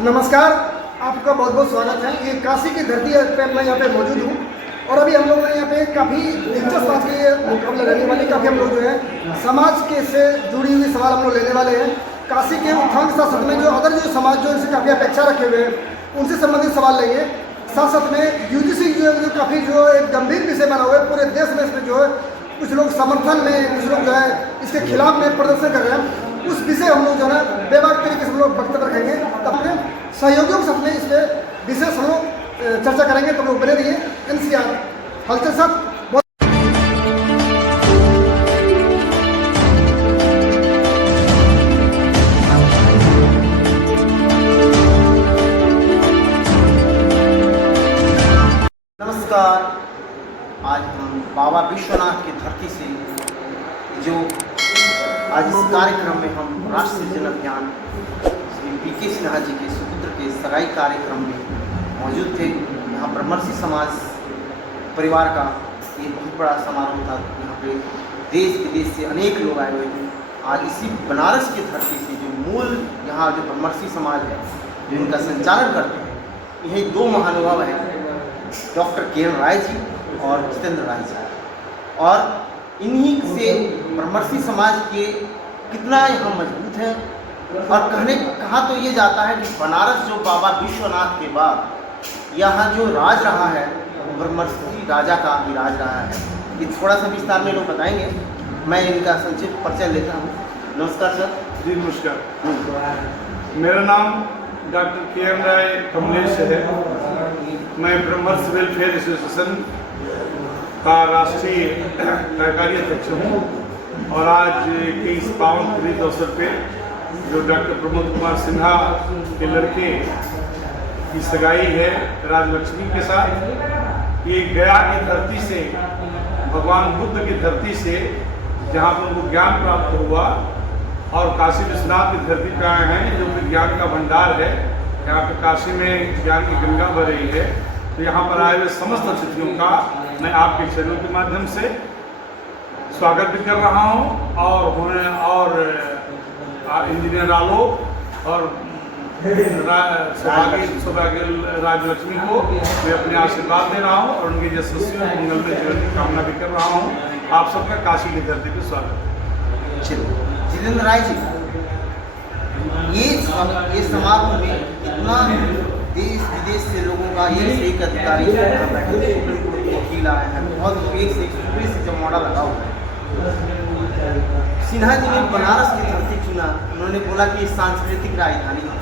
नमस्कार, आपका बहुत बहुत स्वागत है। ये काशी की धरती पे मैं यहाँ पे मौजूद हूँ और अभी हम लोगों ने यहाँ पे काफ़ी दिलचस्प आज के मुकाबले रहने वाले, काफ़ी हम लोग जो है समाज के से जुड़ी हुई सवाल हम लोग लेने वाले हैं। काशी के उत्थान के साथ में जो अदर जो समाज जो इनसे काफ़ी अपेक्षा रखे हुए हैं उनसे संबंधित सवाल लेंगे। साथ साथ में यूजीसी जो काफ़ी जो एक गंभीर विषय बना हुआ है पूरे देश में, इसमें जो है कुछ लोग समर्थन में, कुछ लोग जो है इसके खिलाफ में प्रदर्शन कर रहे हैं। उस विषय हम लोग जो है बेबाक तरीके से हम लोग वक्तव्य रखेंगे। अपने सहयोगियों के साथ में इस पर विशेष हम लोग चर्चा करेंगे। तो लोग बने रहिए। एनसीआर हलचल साथ नमस्कार। आज हम बाबा विश्वनाथ की धरती से जो आज इस कार्यक्रम में हम राष्ट्रीय जन अभियान श्री पीके सिन्हा जी के सुपुत्र के सगाई कार्यक्रम में मौजूद थे। यहाँ ब्रह्मर्षि समाज परिवार का ये बहुत बड़ा समारोह था। यहाँ पे देश विदेश से अनेक लोग आए हुए थे। आज इसी बनारस की धरती से जो मूल यहाँ जो ब्रह्मर्षि समाज है जो इनका संचालन करते हैं, यही दो महानुभाव हैं, डॉक्टर के.एन. राय जी और जितेंद्र राय जी। और इन्हीं से ब्रह्मर्षि समाज के कितना यहाँ मजबूत है। और कहा तो ये जाता है कि बनारस जो बाबा विश्वनाथ के बाद यहाँ जो राज रहा है वो ब्रह्मर्षि राजा का भी राज रहा है। ये थोड़ा सा विस्तार में लोग बताएंगे। मैं इनका संक्षिप्त परिचय लेता हूँ। नमस्कार सर। जी नमस्कार। मेरा नाम डॉक्टर के.एन. राय कमलेश है। मैं ब्रह्मर्षि वेलफेयर एसोसिएशन का राष्ट्रीय कार्यकारी अध्यक्ष हूँ। और आज के इस पावन पुनीत अवसर पे जो डॉक्टर प्रमोद कुमार सिन्हा के लड़के की सगाई है राजलक्ष्मी के साथ, ये गया की धरती से, भगवान बुद्ध की धरती से, जहाँ पर उनको ज्ञान प्राप्त हुआ, और काशी विश्वनाथ की धरती पे आए हैं जो विज्ञान का भंडार है। यहाँ पे काशी में ज्ञान की गंगा बह रही है। तो यहाँ पर आए हुए समस्त अतिथियों का मैं आपके चैनल के माध्यम से स्वागत भी कर रहा हूँ। और इंजीनियर आलोक और सौभाग्य राजलक्ष्मी को मैं अपने आशीर्वाद दे रहा हूँ और उनके यशस्वी और मंगलमय जीवन की कामना भी कर रहा हूँ। आप सबका काशी की धरती पर स्वागत। जितेंद्र राय जी, ये समारोह में इतना देश विदेश से लोगों का एक अधिकारी सुप्रीम कोर्ट के वकील आए हैं, बहुत एक से जमावड़ा लगा हुआ है। सिन्हा जी ने बनारस की धरती चुना। उन्होंने बोला कि सांस्कृतिक राजधानी है।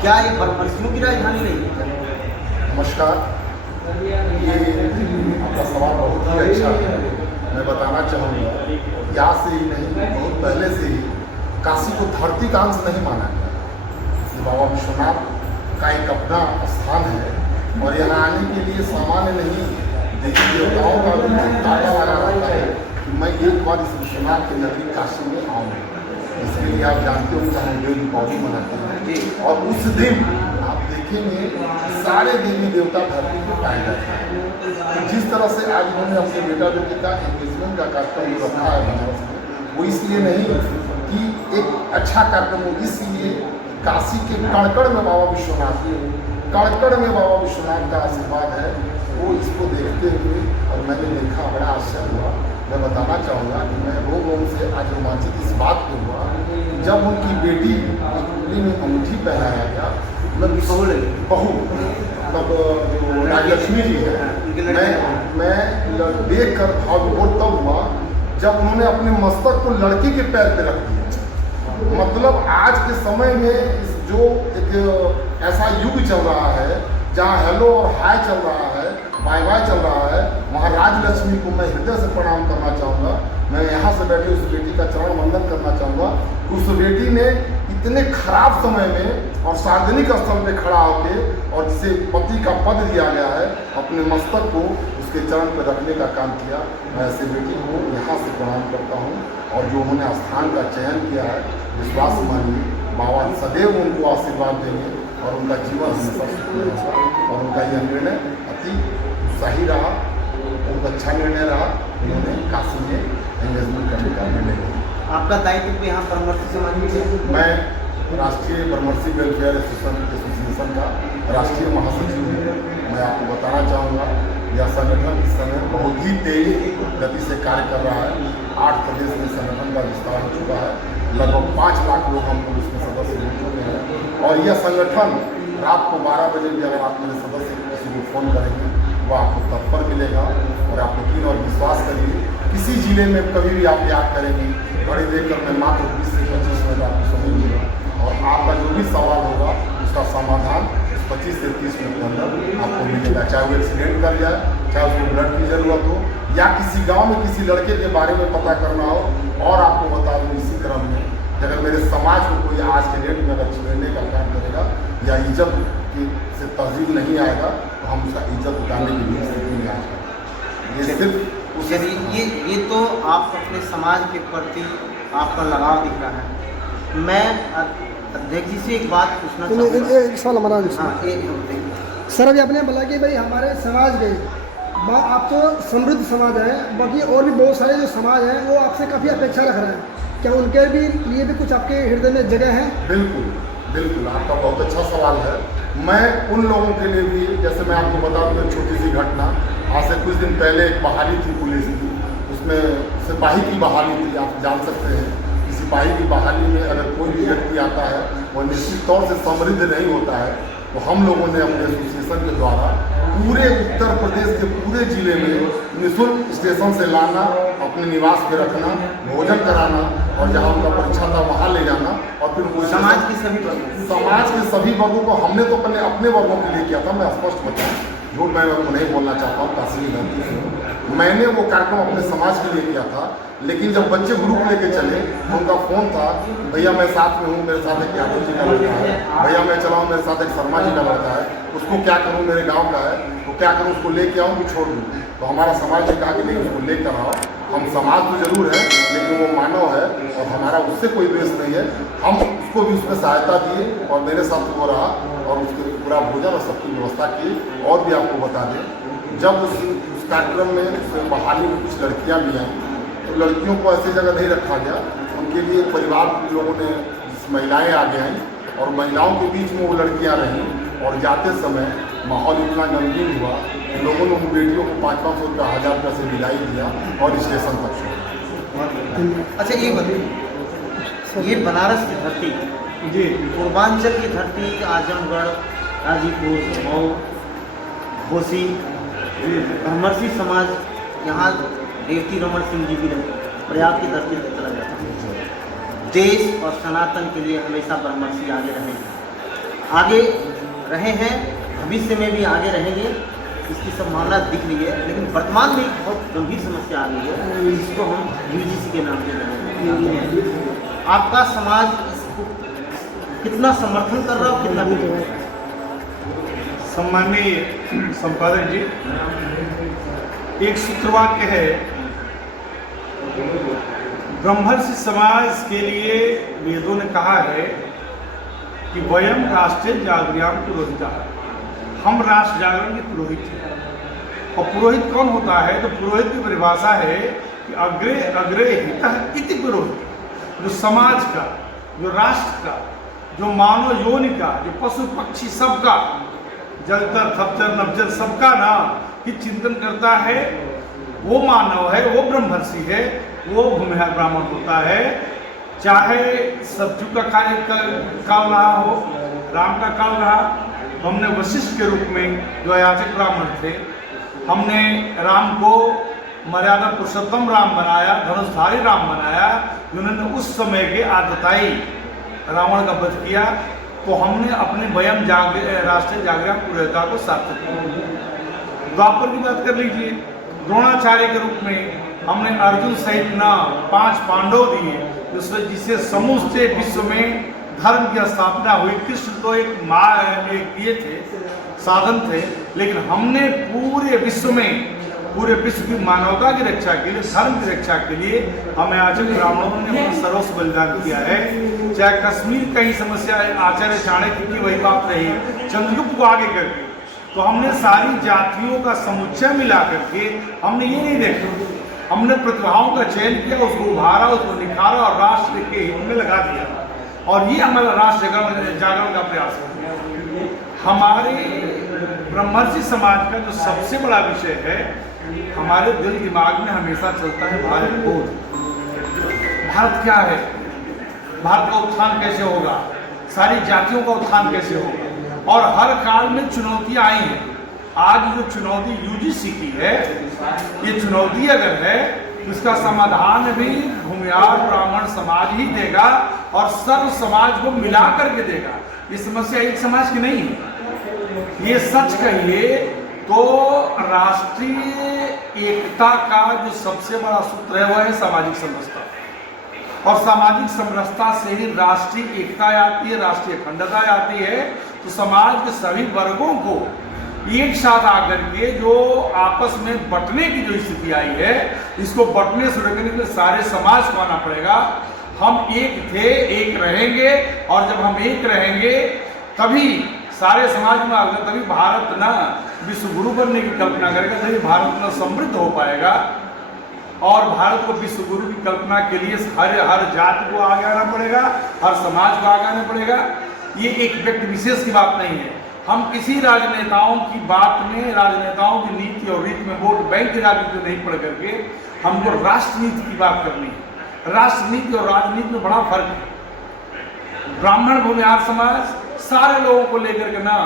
क्या ये ब्रह्मर्षियों की राजधानी नहीं है? नमस्कार। ये आपका सवाल बहुत ही अच्छा है। मैं बताना चाहूँगा कि आज से ही नहीं, बहुत पहले से ही काशी को धरती का अंश नहीं माना गया। बाबा विश्वनाथ का एक अपना स्थान है और यहाँ आने के लिए सामान्य नहीं, देवी देवताओं का भी ताला लगा रहता है कि मैं एक बार इस विश्वनाथ की नगरी काशी में आऊँ। इसके लिए आप जानते हो चाहे जो दीपावली मनाते हैं और उस दिन आप देखेंगे सारे देवी देवता धरती पर पाए जाते हैं। जिस तरह से आज उन्होंने अपने बेटा बेटी का एंगेजमेंट का कार्यक्रम रखा है बनारस में, वो इसलिए नहीं कि एक अच्छा कार्यक्रम हो, इसलिए काशी के कणकण में बाबा विश्वनाथ, कणकण में बाबा विश्वनाथ का आशीर्वाद है। वो इसको देखते हुए और मैंने देखा, बड़ा आश्चर्य हुआ। मैं बताना चाहूँगा कि मैं रोम से आज रोमांचित इस बात पे हुआ जब उनकी बेटी उंगली में अंगूठी पहनाया गया। बहू तब जो राजलक्ष्मी जी है, मैं देख कर भाव विभोर तब हुआ जब उन्होंने अपने मस्तक को लड़की के पैर पे रख दिया। मतलब आज के समय में जो एक ऐसा युग चल रहा है जहाँ हेलो और हाय चल रहा है, बाय बाय चल रहा है, वहाँ राजलक्ष्मी को मैं हृदय से प्रणाम करना चाहूँगा। मैं यहाँ से बैठे उस बेटी का चरण वंदन करना चाहूँगा। उस बेटी ने इतने खराब समय में और सार्वजनिक स्थल पे खड़ा होकर, और जिसे पति का पद दिया गया है, अपने मस्तक को उसके चरण पर रखने का काम किया। मैं ऐसे बेटी को यहाँ से प्रणाम करता हूँ। और जो उन्होंने स्थान का चयन किया है, विश्वास मानिए बाबा सदैव उनको आशीर्वाद देंगे और उनका जीवन हमेशा सुखमय होगा। और उनका यह निर्णय अति सही रहा, बहुत अच्छा निर्णय रहा। उन्होंने काशी में एंगेजमेंट करने का निर्णय लिया। आपका दायित्व भी यहाँ ब्रह्मर्षि समाज में है? मैं राष्ट्रीय ब्रह्मर्षि वेलफेयर एसोसिएशन का राष्ट्रीय महासचिव हूँ। मैं आपको बताना चाहूँगा यह संगठन इस समय बहुत ही तेज गति से कार्य कर रहा है। 8 प्रदेश में संगठन का विस्तार हो चुका है। लगभग 5 लाख लोग हम लोग इसमें सदस्य हो चुके हैं। और यह संगठन रात को 12 बजे भी अगर आप मेरे सदस्य किसी को फ़ोन करेंगे वो आपको तत्पर मिलेगा। और आप यकीन और विश्वास करिए, किसी जिले में कभी भी आप याद करेंगे घड़ी देखकर मैं मात्र 20 से 25 मिनट आपको समय दूँगा और आपका जो भी सवाल होगा उसका समाधान 25 से 30 मिनट के अंदर आपको मिलेगा। चाहे वो एक्सीडेंट कर जाए, चाहे उसको ब्लड की ज़रूरत हो, या किसी गांव में किसी लड़के के बारे में पता करना हो। और आपको बता दूँ इसी क्रम में कि अगर मेरे समाज को कोई आज के डेट में अगर छेड़ने का काम करेगा या इज्जत की से तहजीब नहीं आएगा तो हम उसका इज्जत उतारने की भी स्थिति में आएगा। ये सिर्फ चलिए, ये तो आप अपने समाज के प्रति आपका लगाव दिख रहा है। मैं अध्यक्ष जी से एक बात पूछना चाहूँगा। एक सवाल हमारा हाँ, एक मिनट। सर अभी आपने बोला कि भाई हमारे समाज के आप तो समृद्ध समाज है, बाकी और भी बहुत सारे जो समाज हैं वो आपसे काफ़ी अपेक्षा रख रहे हैं, क्या उनके भी लिए भी कुछ आपके हृदय में जगह है? बिल्कुल बिल्कुल, आपका बहुत अच्छा सवाल है। मैं उन लोगों के लिए भी, जैसे मैं आपको बता दूँ एक छोटी सी घटना। आज से कुछ दिन पहले एक बहाली थी पुलिस की, उसमें सिपाही की बहाली थी। आप जान सकते हैं कि सिपाही की बहाली में अगर कोई भी व्यक्ति आता है वह निश्चित तौर से समृद्ध नहीं होता है। तो हम लोगों ने अपने एसोसिएशन के द्वारा पूरे उत्तर प्रदेश के पूरे जिले में निःशुल्क स्टेशन से लाना, अपने निवास पे रखना, भोजन कराना और जहाँ उनका परीक्षा था वहाँ ले जाना। और फिर वो समाज के सभी वर्गों को हमने तो अपने वर्गों के लिए किया था। मैं स्पष्ट बताऊँ, झूठ मैं नहीं बोलना चाहता हूँ, काशी गलती से मैंने वो कार्यक्रम अपने समाज के लिए किया था। लेकिन जब बच्चे ग्रुप लेके चले तो उनका फ़ोन था, भैया मैं साथ में हूँ, मेरे साथ एक यादव जी का लड़का है, भैया मैं चला हूँ, मेरे साथ एक शर्मा जी का लड़का है, उसको क्या करूँ, मेरे गांव का है तो क्या करूँ, उसको लेके आऊँ कि छोड़ दूँ? तो हमारा समाज ने कहा कि नहीं, उसको लेकर आओ। हम समाज तो जरूर है लेकिन वो मानव है और हमारा उससे कोई द्वेष नहीं है। हम उसको भी उसमें सहायता दिए और मेरे साथ वो रहा और उसके पूरा भोजन और सबकी व्यवस्था की। और भी आपको बता दें, जब उस कार्यक्रम में बहाली में कुछ लड़कियाँ भी आई तो लड़कियों को ऐसी जगह नहीं रखा गया। उनके लिए परिवार के लोगों ने महिलाएं आगे आईं और महिलाओं के बीच में वो लड़कियां रहीं और जाते समय माहौल इतना गमगीन हुआ कि लोगों ने उन बेटियों को 500-500 रुपया, 1000 रुपया से विदाई दिया और स्टेशन तक छोड़ा। अच्छा, ये बताइए, ये बनारस की धरती जी, पूर्वांचल की धरती, आजमगढ़, गाजीपुर, मऊ, घोसी, ब्रह्मर्षि समाज, यहाँ देवती रमन सिंह जी भी रहे, प्रयाग की धरती से चला जाता है। देश और सनातन के लिए हमेशा ब्रह्मर्षि आगे रहे हैं, भविष्य में भी आगे रहेंगे, इसकी संभावना दिख रही है। लेकिन वर्तमान में एक बहुत गंभीर समस्या आ गई है जिसको हम UGC के नाम से जानते हैं। आपका समाज इसको कितना समर्थन कर रहा है और कितना विरोध कर रहा है? सम्माननीय संपादक जी, एक सूत्रवाक्य है, ब्रह्मर्षि समाज के लिए वेदों ने कहा है कि वयम राष्ट्रीय जागरण पुरोहिता, हम राष्ट्र जागरण के पुरोहित हैं। और पुरोहित कौन होता है? तो पुरोहित की परिभाषा है कि अग्रे अग्रे हितः इति पुरोहित, जो समाज का, जो राष्ट्र का, जो मानव योनि का, जो पशु पक्षी सबका, जलचर थपचर नवचर सबका ना हित चिंतन करता है, वो मानव है, वो ब्रह्मर्षि है, वो भूमिहार ब्राह्मण होता है। चाहे सतयुग का काल रहा हो, राम का काल रहा, तो हमने वशिष्ठ के रूप में जो अयाचक ब्राह्मण थे, हमने राम को मर्यादा पुरुषोत्तम राम बनाया, धनुषधारी राम बनाया, जिन्होंने उस समय के आतताई रावण का वध किया। तो हमने अपने वयम राष्ट्रीय जागरण पुरोहिता को सार्थक किया। द्वापर की बात कर लीजिए, द्रोणाचार्य के रूप में हमने अर्जुन सहित न 5 पांडव दिए, जिससे समूचे विश्व में धर्म की स्थापना हुई। कृष्ण तो एक ये थे, साधन थे, लेकिन हमने पूरे विश्व की मानवता की रक्षा के लिए, धर्म की रक्षा के लिए हमें आचार्य ब्राह्मणों ने अपना सर्वस्व बलिदान किया है। चाहे कश्मीर का ही समस्या है, आचार्य चाणक्य की वही बात रही, चंद्रगुप्त को आगे करके, तो हमने सारी जातियों का समुच्चय मिला करके हमने ये नहीं देखा, हमने प्रतिभाओं का चयन किया, उसको उभारा, उसको निखारा और राष्ट्र के हित में लगा दिया। और ये हमारा राष्ट्र जागरण का प्रयास है। हमारे ब्रह्मर्षि समाज का जो सबसे बड़ा विषय है, हमारे दिल दिमाग में हमेशा चलता है भारत बोध। भारत क्या है, भारत का उत्थान कैसे होगा, सारी जातियों का उत्थान कैसे होगा, और हर काल में चुनौतियां आई हैं। आज जो चुनौती यूजीसी की है, ये चुनौती अगर है तो इसका समाधान भी भूमिहार ब्राह्मण समाज ही देगा और सर्व समाज को मिला करके देगा। ये समस्या एक समाज की नहीं है। ये सच कहिए तो राष्ट्रीय एकता का जो सबसे बड़ा सूत्र है वो है सामाजिक समरसता, और सामाजिक समरसता से ही राष्ट्रीय एकता आती है, राष्ट्रीय अखंडता आती है। तो समाज के सभी वर्गों को एक साथ आकर के जो आपस में बंटने की जो स्थिति आई है, इसको बंटने से रोकने के लिए सारे समाज को आना पड़ेगा। हम एक थे, एक रहेंगे, और जब हम एक रहेंगे तभी सारे समाज में आगे, तभी भारत ना विश्व गुरु बनने की कल्पना करेगा, तभी भारत ना समृद्ध हो पाएगा। और भारत को विश्व गुरु की कल्पना के लिए हर जाति को आगे आना पड़ेगा, हर समाज को आगे आना पड़ेगा। ये एक व्यक्ति विशेष की बात नहीं है। हम किसी राजनेताओं की बात में, राजनेताओं की नीति और रीति में, वोट बैंक की राजनीति नहीं पढ़ करके हमको राष्ट्रनीति की बात करनी है। राष्ट्रनीति और राजनीति में बड़ा फर्क है। ब्राह्मण भूमिहार समाज सारे लोगों को लेकर के ना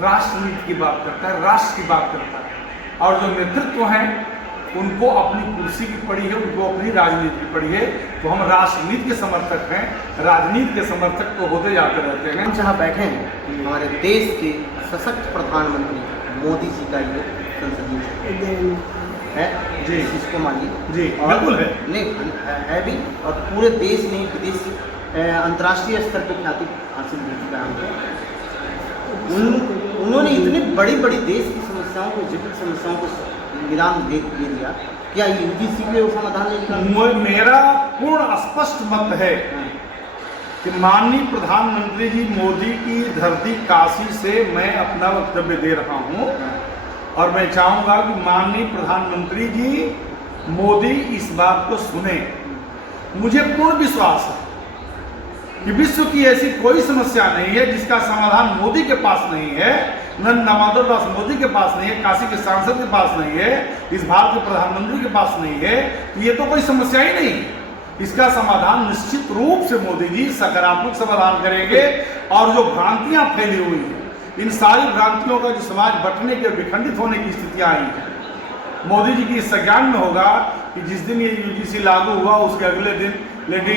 राष्ट्रनीति की बात करता है, राष्ट्र की बात करता है, और जो नेतृत्व हैं उनको अपनी कुर्सी की पड़ी है, उनको अपनी राजनीति की पड़ी है। तो हम राष्ट्रनीति के समर्थक हैं, राजनीति के समर्थक तो होते जाते रहते हैं। हम जहाँ बैठे हैं, हमारे देश के सशक्त प्रधानमंत्री मोदी जी का ये संसदीय है जी, इसको मानिए जी, बिल्कुल है, नहीं है भी, और पूरे देश ने विदेश अंतर्राष्ट्रीय स्तर पर ख्याति हासिल की चुका है। उन्होंने इतनी बड़ी बड़ी देश की समस्याओं को, जटिल समस्याओं को निदान दे दिया। क्या यूजीसी पे वो समाधान नहीं निकाला? मेरा पूर्ण स्पष्ट मत है कि माननीय प्रधानमंत्री जी मोदी की धरती काशी से मैं अपना वक्तव्य दे रहा हूं, और मैं चाहूंगा कि माननीय प्रधानमंत्री जी मोदी इस बात को सुने। मुझे पूर्ण विश्वास है कि विश्व की ऐसी कोई समस्या नहीं है जिसका समाधान मोदी के पास नहीं है, न दामोदर दास मोदी के पास नहीं है, काशी के सांसद के पास नहीं है, इस भारत के प्रधानमंत्री के पास नहीं है। तो ये तो कोई समस्या ही नहीं। इसका समाधान निश्चित रूप से मोदी जी सकारात्मक समाधान करेंगे। और जो भ्रांतियां फैली हुई हैं, इन सारी भ्रांतियों का जो समाज बंटने के, विखंडित होने की स्थितियां आई हैं, मोदी जी की इस संज्ञान में होगा कि जिस दिन ये यूजीसी लागू हुआ उसके अगले दिन lady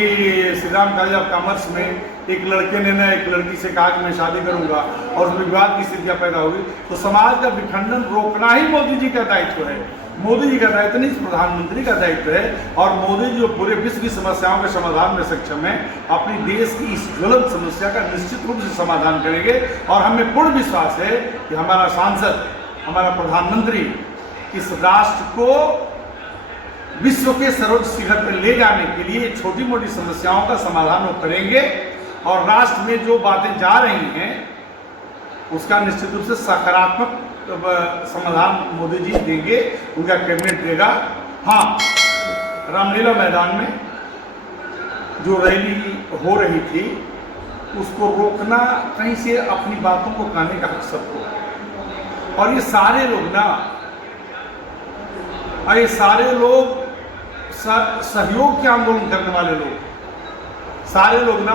Shri Ram college of commerce में एक लड़के ने ना एक लड़की से कहा कि मैं शादी करूंगा, और उसमें विवाद की स्थितियां पैदा होगी। तो समाज का विखंडन रोकना ही मोदी जी का दायित्व है। मोदी जी का दायित्व नहीं, प्रधानमंत्री का दायित्व है। और मोदी जी जो पूरे विश्व की समस्याओं के समाधान में सक्षम है, अपनी देश की इस ज्वलंत समस्या का निश्चित रूप से समाधान करेंगे। और हमें पूर्ण विश्वास है कि हमारा सांसद, हमारा प्रधानमंत्री इस राष्ट्र को विश्व के सर्वोच्च शिखर पर ले जाने के लिए छोटी मोटी समस्याओं का समाधान वो करेंगे। और राष्ट्र में जो बातें जा रही हैं उसका निश्चित रूप से सकारात्मक समाधान मोदी जी देंगे, उनका कैबिनेट देगा। हाँ, रामलीला मैदान में जो रैली हो रही थी उसको रोकना, कहीं से अपनी बातों को कहने का हक सबको है। और ये सारे लोग ना, ये सारे लोग सहयोग के आंदोलन करने वाले लोग, सारे लोग ना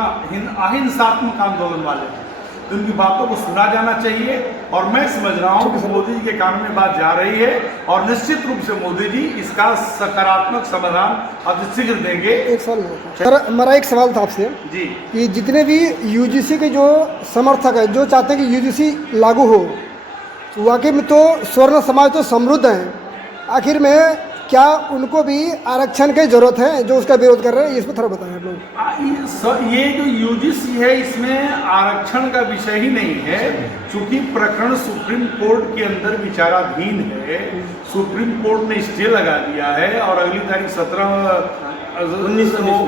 अहिंसात्मक आंदोलन वाले हैं। तो उनकी बातों को सुना जाना चाहिए। और मैं समझ रहा हूँ कि मोदी जी के कान में बात जा रही है, और निश्चित रूप से मोदी जी इसका सकारात्मक समाधान अतिशीघ्र देंगे। एक सवाल हमारा एक सवाल था आपसे जी, कि जितने भी यूजीसी के जो समर्थक है, जो चाहते हैं कि यूजीसी लागू हो, तो वाकई में तो स्वर्ण समाज तो समृद्ध है, आखिर में क्या उनको भी आरक्षण की जरूरत है जो उसका विरोध कर रहे हैं? इस पर थोड़ा बताएं आप लोग। ये जो यूजीसी है इसमें आरक्षण का विषय ही नहीं है, क्योंकि प्रकरण सुप्रीम कोर्ट के अंदर विचाराधीन है। सुप्रीम कोर्ट ने स्टे लगा दिया है, और अगली तारीख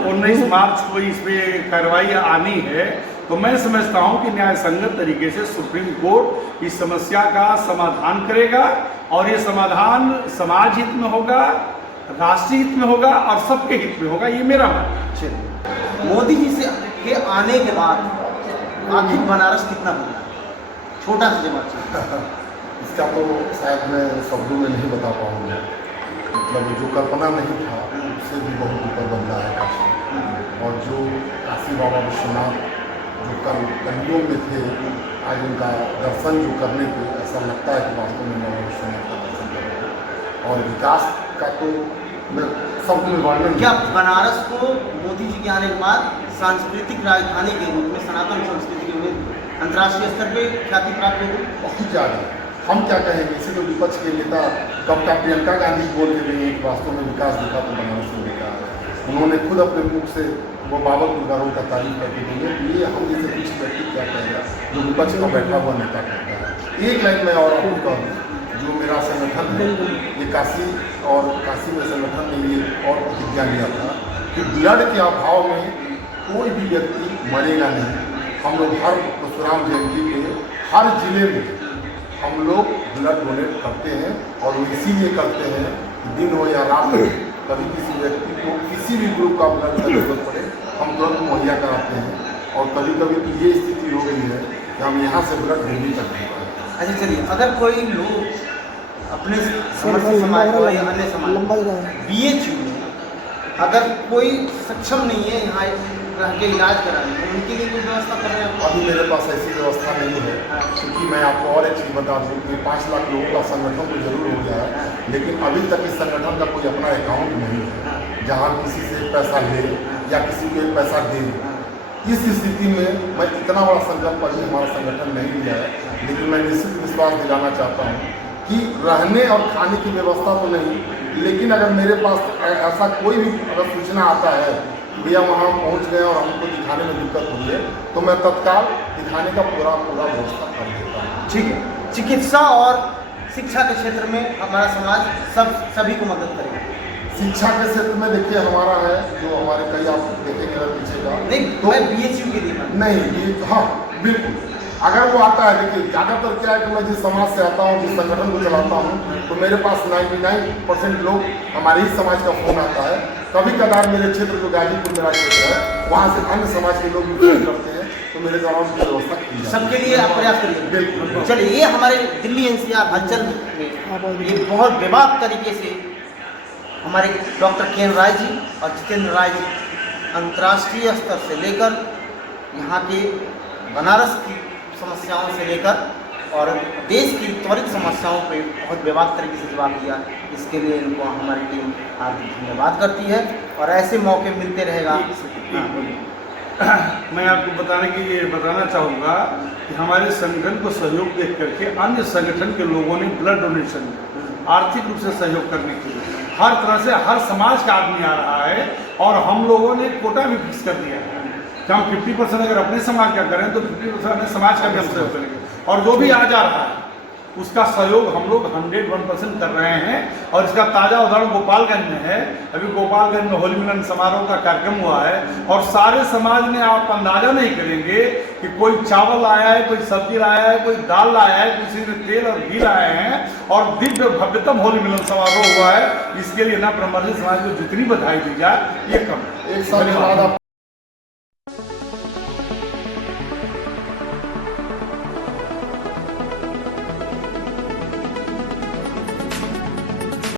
19 मार्च को इस पर कार्रवाई आनी है। तो मैं समझता हूं कि न्याय संगत तरीके से सुप्रीम कोर्ट इस समस्या का समाधान करेगा, और ये समाधान समाज हित में होगा, राष्ट्रीय हित में होगा, और सबके हित में होगा। ये मेरा मत है। मोदी जी से के आने के बाद आखिर बनारस कितना बदला? छोटा सा जवाब चाहिए। इसका तो शायद मैं शब्दों में नहीं बता पाऊँगा। मतलब जो कल्पना नहीं था उससे भी बहुत ऊपर बदला है काशी। और जो काशी बाबा विश्वनाथ जो कलियों में थे, आज उनका दर्शन जो करने पे ऐसा लगता है कि वास्तव में बाबा विश्वनाथ का दर्शन कर रहे हैं। और विकास का तो मैं शब्द में वर्णन क्या बनारस को मोदी जी के आने के बाद सांस्कृतिक राजधानी के रूप में, सनातन संस्कृति के रूप में अंतर्राष्ट्रीय स्तर पे ख्याति प्राप्त होगी? बहुत ज़्यादा। हम क्या कहेंगे, इसी तो विपक्ष के नेता कब का प्रियंका गांधी बोल के गई कि वास्तव में विकास दिखा तो बनारस में दिखा है। उन्होंने खुद अपने मुख से वो बाबा गुरुद्वारों का तारीफ करके देंगे। तो ये हम जैसे कुछ व्यक्ति क्या कहेगा जो विपक्ष का बैठा हुआ नेता करता है। एक लाइन में और आपको कहूँ, जो मेरा संगठन है ये काशी, और काशी में संगठन ने ये और प्रतिज्ञा लिया था कि ब्लड के अभाव में कोई भी व्यक्ति मरेगा नहीं। हम लोग हर परशुराम जयंती पे हर जिले में हम लोग ब्लड डोनेट करते हैं। और वो इसीलिए करते हैं कि दिन हो या रात हो, कभी किसी व्यक्ति को किसी भी ग्रुप का ब्लड का जरूरत पड़े हम तुरंत मुहैया कराते हैं। और कभी कभी तो ये स्थिति हो गई है कि हम यहाँ से ब्लड दिल्ली तक नहीं पाते। अच्छा चलिए, अगर कोई लोग अपने समर्थ समाज को या अन्य समाज BHU में अगर कोई सक्षम नहीं है यहाँ रह के इलाज कराने, तो उनके लिए कोई व्यवस्था कर रहे हैं? अभी मेरे पास ऐसी व्यवस्था नहीं है, क्योंकि मैं आपको और एक चीज़ बता दूँ कि 5 लाख लोगों का संगठन तो जरूर हो गया है, लेकिन अभी तक इस संगठन का कोई अपना अकाउंट नहीं है जहाँ किसी से पैसा ले या किसी को पैसा दे। इस स्थिति में मैं इतना बड़ा संकल्प अभी हमारा संगठन नहीं लिया है, लेकिन मैं निश्चित विश्वास दिलाना चाहता हूँ कि रहने और खाने की व्यवस्था तो नहीं, लेकिन अगर मेरे पास ऐसा कोई भी अगर सूचना आता है भैया वहाँ पहुँच गए और हमको दिखाने में दिक्कत हुई है, तो मैं तत्काल दिखाने का पूरा व्यवस्था कर देता हूँ। ठीक है। चिकित्सा और शिक्षा के क्षेत्र में हमारा समाज सभी को मदद करेगा। शिक्षा के क्षेत्र में देखिए हमारा है जो हमारे कई आप देखेंगे अगर पीछे का नहीं तो मैं BHU के लिए नहीं ये हाँ बिल्कुल, अगर वो आता है देखिए ज़्यादातर क्या है कि मैं जिस समाज से आता हूँ, जिस संगठन को चलाता हूँ, तो मेरे पास 99% लोग हमारे ही समाज का फोन आता है। कभी कभार मेरे क्षेत्र जो गाजीपुर मेरा क्षेत्र है वहाँ से अन्य समाज के लोग भी फोन करते हैं, तो मेरे द्वारा उनकी व्यवस्था की जाए। सबके लिए आप प्रयास करिए। बिल्कुल। चलिए, ये हमारे दिल्ली NCR हलचल में ये बहुत बेबाक तरीके से हमारे डॉक्टर KN राय जी और जितेंद्र राय जी अंतर्राष्ट्रीय स्तर से लेकर यहाँ के बनारस की समस्याओं से लेकर और देश की त्वरित समस्याओं पे बहुत बेबाक तरीके से जवाब दिया। इसके लिए इनको हमारी टीम हार्दिक धन्यवाद करती है और ऐसे मौके मिलते रहेगा। मैं आपको बताना चाहूँगा कि हमारे संगठन को सहयोग देख करके अन्य संगठन के लोगों ने ब्लड डोनेशन आर्थिक रूप से सहयोग करने के लिए हर तरह से हर समाज का आदमी आ रहा है। और हम लोगों ने कोटा भी फिक्स कर दिया है कि हम 50% अगर अपने समाज का करें तो 50% अपने समाज का भी हम सहयोग करेंगे। और जो भी आ जा रहा है उसका सहयोग हम लोग 101% कर रहे हैं। और इसका ताज़ा उदाहरण गोपालगंज में है। अभी गोपालगंज में होली मिलन समारोह का कार्यक्रम हुआ है और सारे समाज ने, आप अंदाजा नहीं करेंगे कि कोई चावल लाया है, कोई सब्जी लाया है, कोई दाल लाया है, किसी ने तेल और घी लाए हैं और दिव्य भव्यतम होली मिलन समारोह हुआ है। इसके लिए ना ब्रह्मर्षि समाज को जितनी बधाई दी जाए ये कम। एक साल के बाद